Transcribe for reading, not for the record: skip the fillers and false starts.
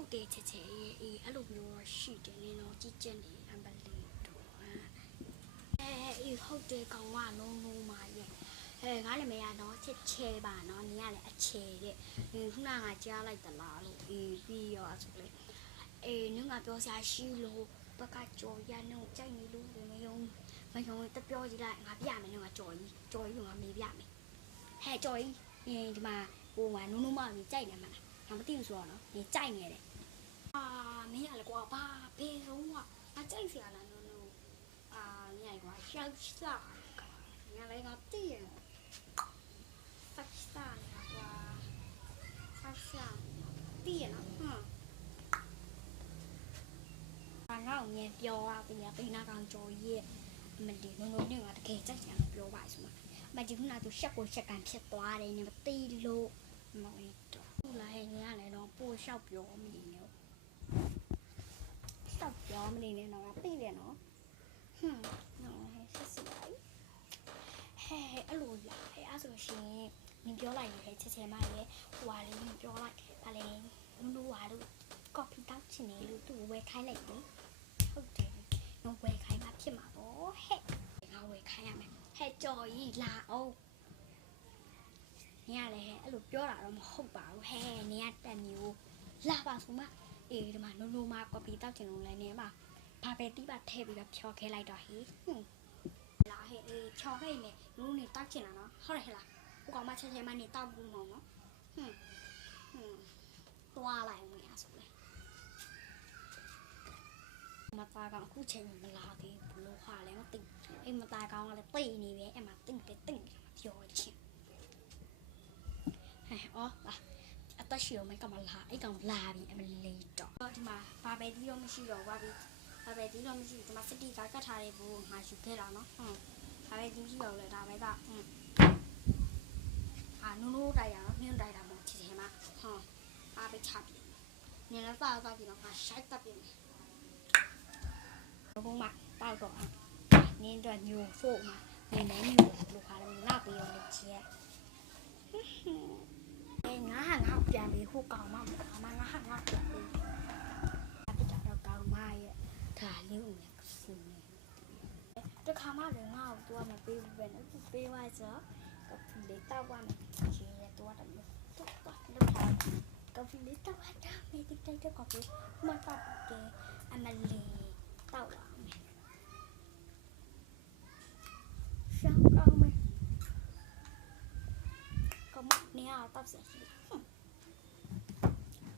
ဟုတ်တယ်ချေချေအေးအဲ့လိုမျိုးရှိတယ်လေနော်ကြည်ကျက်နေအမလီတော့အေးဟုတ်တယ်ကောင်ကလုံးလုံးမာရဲ့ငါလည်းမရတော့ချဲပါနော်နင်ကလည်းအချဲတဲ့ခုနကကြားလိုက်သလားလို့ပြီးရောဆိုလေနင်ကပြောစရာရှိလို့ဘက်ကကြော်ရနှုတ်ကြိုက်နေလို့မယုံတပြောကြည့်လိုက်ငါပြမယ်နင်ကကြော်ကြီးကငါမေးပြမယ်ကြော်ကြီးဒီမှာဟိုမှာနုံမကြီးကြိုက်နေမှာလားငါမသိဘူးဆိုတော့နော်နင်ကြိုက်နေတယ်မင်းရလေကွာဘာဘေးဆုံးကငါကြိုက်စရာလားနုံနင်ရကွာရှောက်စားငါလည်းငါသိရဆက်စားနေတာကွာဆက်စားသိရနော်ငါ့ကိုငယ်ပြောရပြီးပိနာကောင်ကြော်ရဲ့မဒီနုံနဲ့ငါတကယ်ကြိုက်ကြတယ်ပြောပါဆိုမှာမဒီခုနကသူရှက်ကိုရှက်ကန်ဖြစ်သွားတယ်နင်မသိလို့မဟုတ်တော့ဘူးလားဟဲ့နင်ကလည်းတော့ပို့လျှောက်ပြောမနေနဲ့ရှောက်ပြောမနေနဲ့တော့ငါသိတယ်နော်နော်ဟဲ့စစ်လိုက်အဲ့လိုရအဲ့ဆိုရှင်နင်ပြောလိုက်လေချေမရဲ့ဟွာလေးနင်ပြောလိုက်ဗာလေနုံဝါတို့ကော်ဖီတောက်ချင်နေလို့သူ့ဝယ်ခိုင်းလိုက်တယ်ဟုတ်တယ်နင်ဝယ်ခိုင်းတာဖြစ်မှာပေါ့ဟဲ့ငါဝယ်ခိုင်းရမယ်ကြော်ကြီးလာအောင်နင်ကလည်းအဲ့လိုပြောတာတော့မဟုတ်ပါဘူးနင်ကတက်မျိုးလာပါဆိုမှဒီမှာနုံမကော်ဖီတောက်ချင်လို့လည်းနင်ပါဘာပဲတီးပါထည့်ပြီးတော့ဖြောခဲလိုက်တော့လာဖြောခဲနေနုံနေတောက်ချင်တာနော်ဟုတ်တယ်ဟဲ့လားဟိုကောင်မချဲမနေတောက်ဘူးနော်သွားလိုက်မရဆိုလေမသားကောင်အခုချိန်မလာသေးဘူးလို့ခါလဲမသိမသားကောင်ကလည်းတိတ်နေပဲအဲ့မှာတိတ်ပြောချင်အသက်ရှည်အောင်မကမလာအဲ့ကောင်လာပြီအမလေးတော့ဒီမှာဘာပဲဒီတော့မရှိတော့ဘာပဲဒီတော့မရှိဒီမှာစတိကကတ်ထားတဲ့ဘူးငါယူခဲ့တာနော်ဘာပဲဒီမရှိတော့လေဒါပဲကနုံတိုက်ရနော်နင်းတိုက်တာမဟုတ်ချင်မှာဘာပဲချပြီနင်လည်းစားကြည့်တော့ငါရှိုက်တက်ပြီဘုံမတောက်တော့နင်းတော့ညိုဖို့မှာနင်းလည်းညိုလို့ခါလည်းငါပေးအောင်လုပ်ချင်ငါပြန်ပြီးဟိုကောင်မငါပြန်ပြီးအပြစ်တော့ကောင်မရဲ့ဒါလေးဦးနဲ့စင်းနေတခါမှလည်းငါ့ကိုတော့မပေးဘူးပဲနော်ပေးပါဆိုကဖီလေးတောက်ပါမယ်ချင်းရတော့တယ်တော့လောက်ထားကဖီလေးတောက်တာမေးတိတ်တော့ကဖီမတောက်တယ်အမလီတောက်လာမယ်ရှောင်းကောင်းမယ်ကမနေအောင်တောက်ဆက်